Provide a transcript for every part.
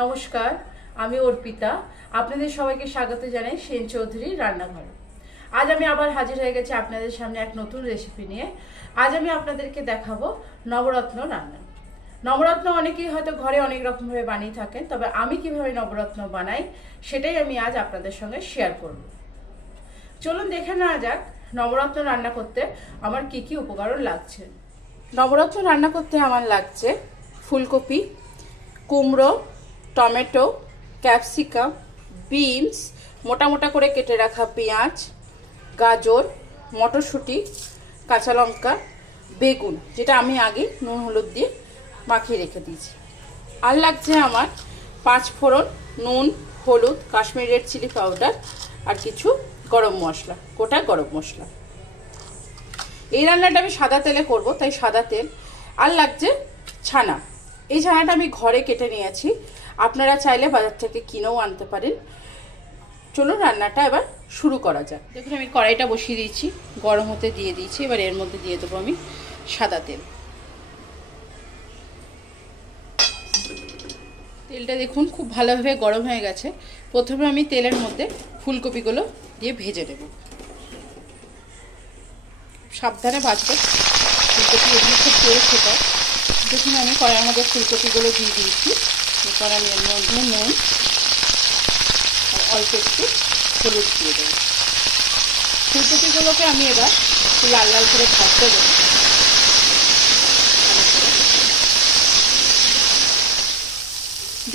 নমস্কার, আমি অর্পিতা। আপনাদের সবাইকে স্বাগত জানাই সেন চৌধুরীর রান্নাঘরে। আজ আমি আবার হাজির হয়ে গেছি আপনাদের সামনে এক নতুন রেসিপি নিয়ে। আজ আমি আপনাদেরকে দেখাবো নবরত্ন রান্না। নবরত্ন অনেকেই হয়তো ঘরে অনেক রকমভাবে বানিয়ে থাকেন, তবে আমি কিভাবে নবরত্ন বানাই সেটাই আমি আজ আপনাদের সঙ্গে শেয়ার করব। চলুন দেখে নেওয়া যাক নবরত্ন রান্না করতে আমার কি কি উপকরণ লাগছে। নবরত্ন রান্না করতে আমার লাগছে ফুলকপি, কুমড়ো, টমেটো, ক্যাপসিকাম, বিনস, মোটা মোটা করে কেটে রাখা পেঁয়াজ, গাজর, মটরশুঁটি, কাঁচা লঙ্কা, বেগুন যেটা আমি আগে নুন হলুদ দিয়ে মাখিয়ে রেখে দিয়েছি। আর লাগছে আমার 5 ফোড়ন, নুন, হলুদ, কাশ্মীরি রেড চিলি পাউডার আর কিছু গরম মশলা, গোটা গরম মশলা। এই রান্নাটা আমি সাদা তেলে করব, তাই সাদা তেল। আর লাগছে ছানা। এই ছানাটা আমি ঘরে কেটে নিয়েছি, আপনারা চাইলে বাজার থেকে কিনেও আনতে পারেন। চলুন রান্নাটা এবার শুরু করা যাক। দেখুন আমি কড়াইটা বসিয়ে দিয়েছি, গরম হতে দিয়ে দিয়েছি। এবার এর মধ্যে দিয়ে দেবো আমি সাদা তেল। তেলটা দেখুন খুব ভালোভাবে গরম হয়ে গেছে। প্রথমে আমি তেলের মধ্যে ফুলকপিগুলো দিয়ে ভেজে নেব। সাবধানে ভাজবে, ফুলকপি এগুলো খুব তেল খেতে। দেখুন আমি কড়াইয়ের মধ্যে ফুলকপিগুলো দিয়ে দিয়েছি। এরপর আমি এর মধ্যে নুন আর অল্প একটু হলুদ দিয়ে দেবো। ফুলকপিগুলোকে আমি এবার একটু লাল লাল করে ভাজতে দেবো।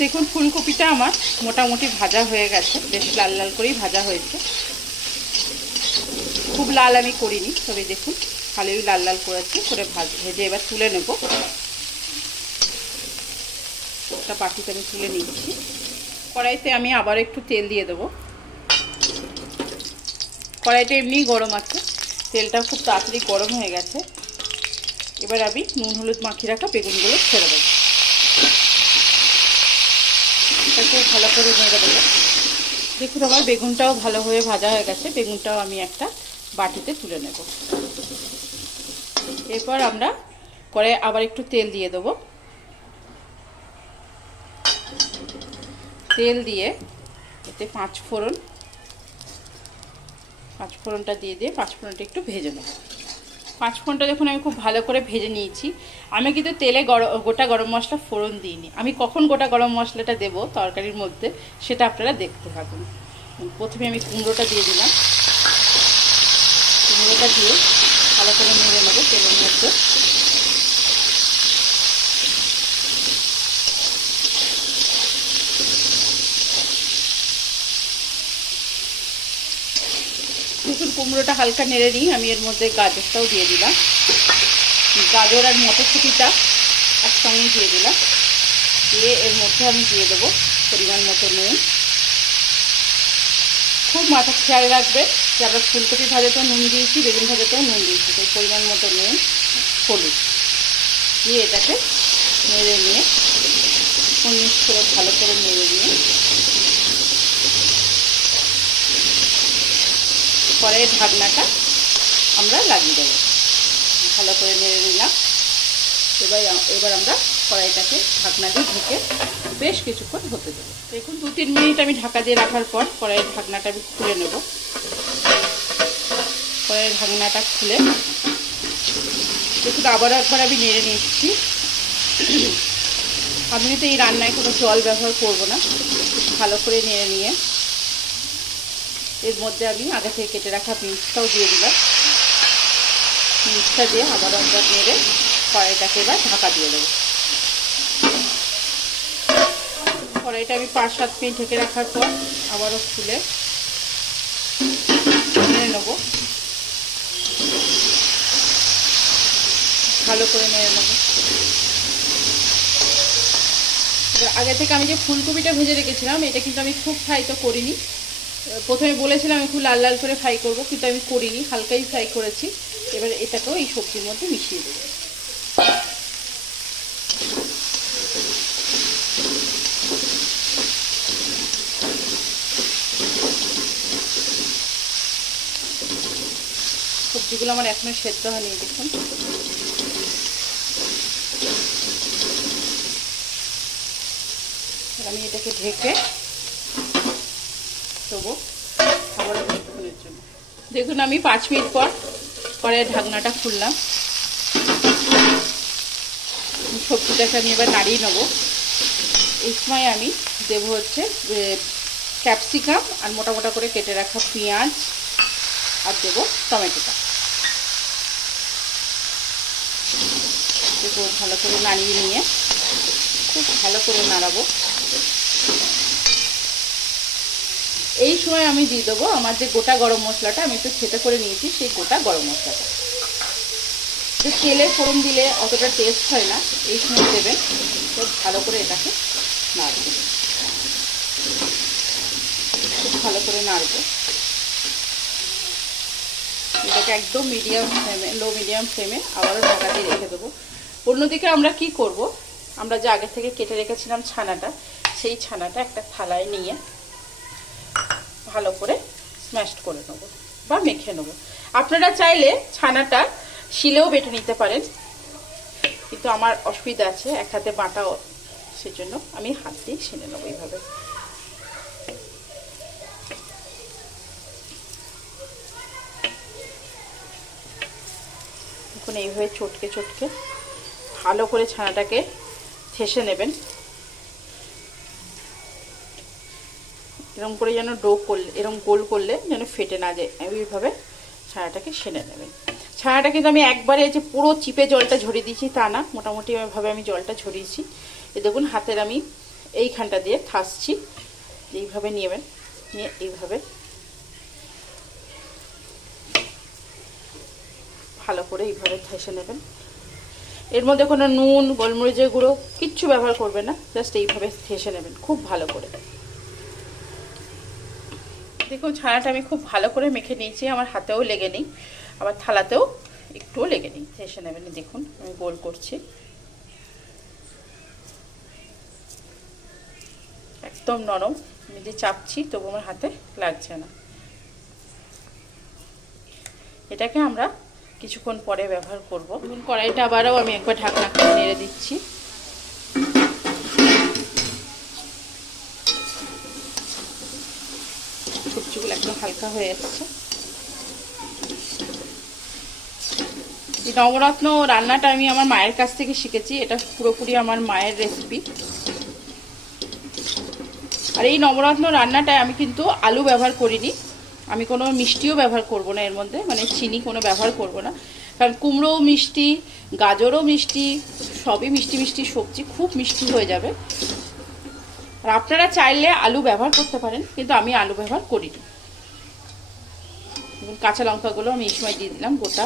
দেখুন ফুলকপিটা আমার মোটামুটি ভাজা হয়ে গেছে, বেশ লাল লাল করেই ভাজা হয়েছে। খুব লাল আমি করিনি, তবে দেখুন ভালোই লাল লাল করেছি। করে ভেজে এবার তুলে নেব। একটা বাটিতে আমি তুলে নিচ্ছি। কড়াইতে আমি আবার একটু তেল দিয়ে দেবো। কড়াইটা এমনিই গরম আছে, তেলটা খুব তাড়াতাড়ি গরম হয়ে গেছে। এবার আমি নুন হলুদ মাখিয়ে রাখা বেগুনগুলো ছেড়ে দেবো। এটা খুব ভালো করে নেড়ে দেবো। দেখুন আমার বেগুনটাও ভালোভাবে ভাজা হয়ে গেছে। বেগুনটাও আমি একটা বাটিতে তুলে নেব। এরপর আমরা কড়াইয়ে আবার একটু তেল দিয়ে দেবো। তেল দিয়ে এতে 5 ফোড়নটা দিয়ে 5 ফোড়নটা একটু ভেজে নেব। 5 ফোড়নটা যখন আমি খুব ভালো করে ভেজে নিয়েছি, আমি কিন্তু তেলে গোটা গরম মশলা ফোড়ন দিইনি। আমি কখন গোটা গরম মশলাটা দেবো তরকারির মধ্যে সেটা আপনারা দেখতে থাকুন। প্রথমে আমি কুমড়োটা দিয়ে দিলাম। কুমড়োটা দিয়ে ভালো করে নেড়ে নেব তেলের মধ্যে। দেখুন কুমড়োটা হালকা নেড়ে নিই, আমি এর মধ্যে গাজরটাও দিয়ে দিলাম। গাজর আর মটরশুঁটিটা একসঙ্গে দিয়ে দিলাম। দিয়ে এর মধ্যে আমি দিয়ে দেবো পরিমাণ মতো নুন। খুব মাথা খেয়াল রাখবে যে আমরা ফুলকপি ভাজাতেও নুন দিয়েছি, বেগুন ভাজাতেও নুন দিয়েছি, তাই পরিমাণ মতো নুন, হলুদ দিয়ে এটাকে নেড়ে নিয়ে মিক্স করে ভালো করে নেড়ে নিয়ে কড়াইয়ের ঢাকনাটা আমরা লাগিয়ে দেবো। ভালো করে নেড়ে নিলাম। এবার আমরা কড়াইটাকে ঢাকনা দিয়ে ঢেকে বেশ কিছুক্ষণ হতে দেবো। দেখুন 2-3 মিনিট আমি ঢাকা দিয়ে রাখার পর কড়াইয়ের ঢাকনাটা আমি খুলে নেব। কড়াইয়ের ঢাকনাটা খুলে দেখুন আবার একবার আমি নেড়ে নিচ্ছি। আমি কিন্তু এই রান্নায় কোনো জল ব্যবহার করব না। ভালো করে নেড়ে নিয়ে এর মধ্যে আমি আগে থেকে কেটে রাখা বিনসটাও দিয়ে দিলাম। বিনসটা দিয়ে আবার একবার নেড়ে কড়াইটাকে এবার ঢাকা দিয়ে দেবো। কড়াইটা আমি 5-7 মিনিট ঢেকে রাখার পর আবারও খুলে নেড়ে নেব। ভালো করে নেড়ে নেব। এবার আগে থেকে আমি যে ফুলকপিটা ভেজে রেখেছিলাম, এটা কিন্তু আমি খুব ফ্রাই তো করিনি। প্রথমে বলেছিলাম আমি খুব লাল লাল করে ফ্রাই করব, কিন্তু আমি করিনি, হালকাই ফ্রাই করেছি। এবার এটাকেও এই সবজির মধ্যে মিশিয়ে দেবো। সবজিগুলো আমার এখনো সেদ্ধ হয়নি, দেখুন। আমি এটাকে ঢেকে দেবো আবার কিছুক্ষণের জন্য। দেখুন আমি 5 মিনিট পর পরে ঢাকনাটা খুললাম। সবজিটাকে আমি এবার নাড়িয়ে নেবো। এই সময় আমি দেবো হচ্ছে ক্যাপসিকাম আর মোটা মোটা করে কেটে রাখা পেঁয়াজ আর দেবো টমেটোটা। দেখো ভালো করে নাড়িয়ে নিয়ে খুব ভালো করে নাড়াবো। এই সময় আমি দিয়ে দেবো আমার যে গোটা গরম মশলাটা আমি একটু থেতে করে নিয়েছি, সেই গোটা গরম মশলাটা। যে তেলে ফোড়ন দিলে অতটা টেস্ট হয় না, এই সময় দেবেন। তো ভালো করে এটাকে নাড়বো, খুব ভালো করে নাড়বো। এটাকে একদম মিডিয়াম ফ্লেমে, লো মিডিয়াম ফ্লেমে আবারও ঢাকা দিয়ে রেখে দেবো। অন্যদিকে আমরা কি করব, আমরা যে আগে থেকে কেটে রেখেছিলাম ছানাটা, সেই ছানাটা একটা থালায় নিয়ে ভালো করে স্ম্যাশ করে নেবো বা মেখে নেবো। আপনারা চাইলে ছানাটা শিলেও বেটে নিতে পারেন, কিন্তু আমার অসুবিধা আছে এক হাতে বাটাও, সেজন্য আমি হাত দিয়ে ছেনে নেবো এইভাবে। এখন এইভাবে চটকে চটকে ভালো করে ছানাটাকে ঠেসে নেবেন। এরকম করে যেন ডো করলে, এরকম গোল করলে যেন ফেটে না যায়, এইভাবে ছানাটাকে সেনে নেবেন। ছানাটা কিন্তু আমি একবারে যে পুরো চিপে জলটা ঝরিয়ে দিয়েছি তা না, মোটামুটি ভাবে আমি জলটা ঝরিয়েছি। এ দেখুন হাতের আমি এইখানটা দিয়ে ঠাসছি, এইভাবে নেবেন, নিয়ে এইভাবে ভালো করে এইভাবে ঠেসে নেবেন। এর মধ্যে কোনো নুন গোলমরিচের গুঁড়ো কিচ্ছু ব্যবহার করবেন না, জাস্ট এইভাবে ঠেসে নেবেন খুব ভালো করে। দেখুন ছানাটা আমি খুব ভালো করে মেখে নিয়েছি, আমার হাতেও লেগে নেই, আবার থালাতেও একটুও লেগে নেই। ঠেসে নেবেন। দেখুন আমি গোল করছি, একদম নরম, আমি যে চাপছি তবু আমার হাতে লাগছে না। এটাকে আমরা কিছুক্ষণ পরে ব্যবহার করব। কড়াইটা আবারও আমি একবার ঢাকনা খুলে নেড়ে দিচ্ছি। সবজিগুলো একদম হালকা হয়ে যাচ্ছে। এই নবরত্ন রান্নাটা আমি আমার মায়ের কাছ থেকে শিখেছি, এটা পুরোপুরি আমার মায়ের রেসিপি। আর এই নবরত্ন রান্নাটায় আমি কিন্তু আলু ব্যবহার করিনি, আমি কোনো মিষ্টিও ব্যবহার করব না এর মধ্যে, মানে চিনি কোনো ব্যবহার করব না, কারণ কুমড়োও মিষ্টি, গাজরও মিষ্টি, সবই মিষ্টি মিষ্টি সবজি, খুব মিষ্টি হয়ে যাবে। আর আপনারা চাইলে আলু ব্যবহার করতে পারেন, কিন্তু আমি আলু ব্যবহার করিনি। কাঁচা লঙ্কাগুলো আমি এই সময় দিয়ে দিলাম গোটা।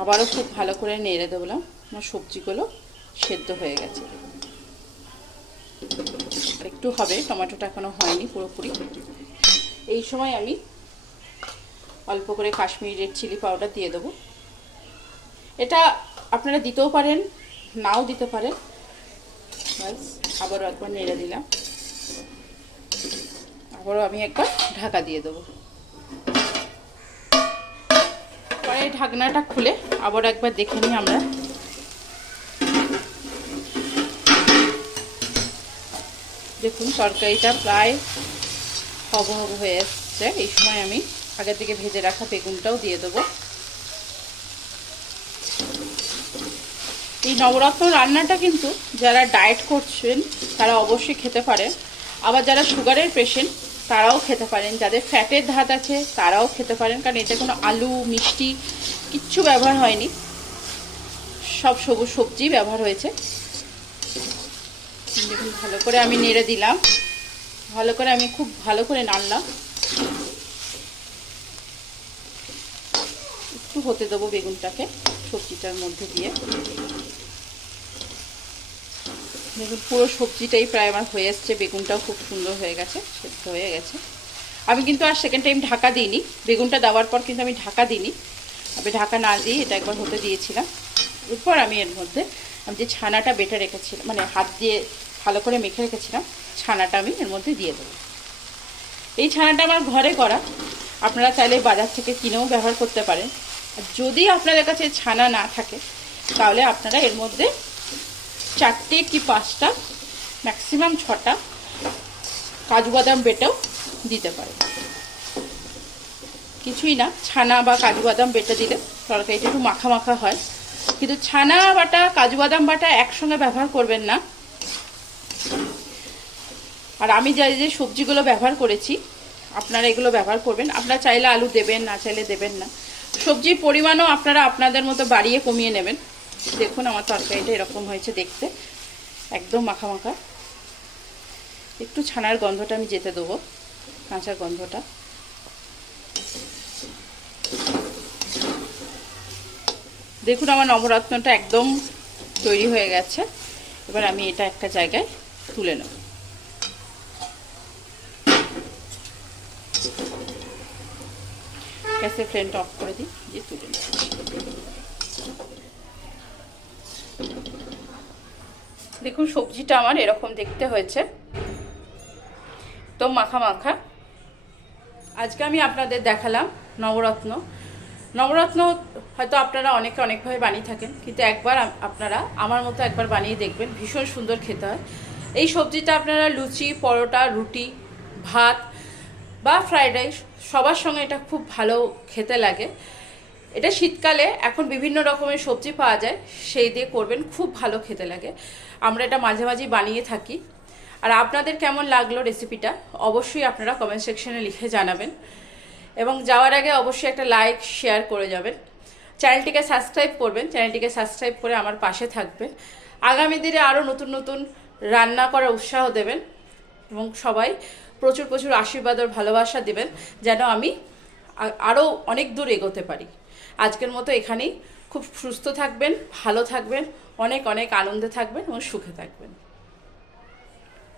আবারও খুব ভালো করে নেড়ে দেবলাম, আমার সবজিগুলো সেদ্ধ হয়ে গেছে। একটু হবে, টমেটোটা এখনো হয়নি পুরোপুরি। এই সময় আমি অল্প করে কাশ্মীরি রেড চিলি পাউডার দিয়ে দেবো। এটা আপনারা দিতেও পারেন, নাও দিতে পারেন। ব্যাস আবারও একবার নেড়ে দিলাম, আবারও আমি একবার ঢাকা দিয়ে দেবো। পরে ঢাকনাটা খুলে আবার একবার দেখে নিই আমরা। দেখুন তরকারিটা প্রায় হব হব হয়ে এসছে। এই সময় আমি আগে থেকে ভেজে রাখা বেগুনটাও দিয়ে দেবো। এই নবরত্ন রান্নাটা কিন্তু যারা ডায়েট করছেন তারা অবশ্যই খেতে পারেন, আবার যারা সুগারের পেশেন্ট তারাও খেতে পারেন, যাদের ফ্যাটের ধাত আছে তারাও খেতে পারেন, কারণ এতে কোনো আলু মিষ্টি কিচ্ছু ব্যবহার হয়নি, সব সবুজ সবজি ব্যবহার হয়েছে। দেখুন ভালো করে আমি নেড়ে দিলাম, ভালো করে আমি খুব ভালো করে নাড়লাম। একটু হতে দেবো বেগুনটাকে সবজিটার মধ্যে দিয়ে। দেখুন পুরো সবজিটাই প্রায় আমার হয়ে এসছে, বেগুনটাও খুব সুন্দর হয়ে গেছে, সেদ্ধ হয়ে গেছে। আমি কিন্তু আর সেকেন্ড টাইম ঢাকা দিইনি, বেগুনটা দেওয়ার পর কিন্তু আমি ঢাকা দিইনি, আমি ঢাকা না দিয়ে এটা একবার হতে দিয়েছিলাম। এরপর আমি এর মধ্যে আমি যে ছানাটা বেটে রেখেছিলাম, মানে হাত দিয়ে ভালো করে মেখে রেখেছিলাম, ছানাটা আমি এর মধ্যে দিয়ে দেবো। এই ছানাটা আমার ঘরে করা, আপনারা চাইলে বাজার থেকে কিনেও ব্যবহার করতে পারেন। আর যদি আপনাদের কাছে ছানা না থাকে তাহলে আপনারা এর মধ্যে 4টে কি 5টা, ম্যাক্সিমাম 6টা কাজু বাদাম বেটেও দিতে পারেন। কিছুই না, ছানা বা কাজু বাদাম বেটে দিলে তরকারিটা একটু মাখা মাখা হয়। কিন্তু ছানা বাটা কাজু বাদাম বাটা একসঙ্গে ব্যবহার করবেন না। আর আমি যে সবজিগুলো ব্যবহার করেছি আপনারা এগুলো ব্যবহার করবেন। আপনারা চাইলে আলু দেবেন, না চাইলে দেবেন না। সবজির পরিমাণও আপনারা আপনাদের মতো বাড়িয়ে কমিয়ে নেবেন। দেখুন আমার তরকারিটা এরকম হয়েছে দেখতে, একদম মাখা মাখা। একটু ছানার গন্ধটা আমি যেতে দেবো, কাঁচা গন্ধটা। দেখুন আমার নবরত্নটা একদম তৈরি হয়ে গেছে। এবার আমি এটা একটা জায়গায় তুলে নেব। গ্যাসের ফ্লেমটা অফ করে দিই, দিয়ে তুলে নেব। দেখুন সবজিটা আমার এরকম দেখতে হয়েছে, তো মাখা মাখা। আজকে আমি আপনাদের দেখালাম নবরত্ন। নবরত্ন হয়তো আপনারা অনেকে অনেকভাবে বানিয়ে থাকেন, কিন্তু একবার আপনারা আমার মতো একবার বানিয়ে দেখবেন, ভীষণ সুন্দর খেতে হয়। এই সবজিটা আপনারা লুচি, পরোটা, রুটি, ভাত বা ফ্রাইড রাইস সবার সঙ্গে এটা খুব ভালো খেতে লাগে। এটা শীতকালে এখন বিভিন্ন রকমের সবজি পাওয়া যায়, সেই দিয়ে করবেন, খুব ভালো খেতে লাগে। আমরা এটা মাঝে মাঝে বানিয়ে থাকি। আর আপনাদের কেমন লাগলো রেসিপিটা অবশ্যই আপনারা কমেন্ট সেকশনে লিখে জানাবেন। এবং যাওয়ার আগে অবশ্যই একটা লাইক শেয়ার করে যাবেন। চ্যানেলটিকে সাবস্ক্রাইব করবেন, চ্যানেলটিকে সাবস্ক্রাইব করে আমার পাশে থাকবেন। আগামী দিনে আরও নতুন নতুন রান্না করার উৎসাহ দেবেন এবং সবাই প্রচুর প্রচুর আশীর্বাদ আর ভালোবাসা দেবেন, যেন আমি আরও অনেক দূর এগোতে পারি। আজকের মতো এখানেই। খুব সুস্থ থাকবেন, ভালো থাকবেন, অনেক অনেক আনন্দে থাকবেন এবং সুখে থাকবেন।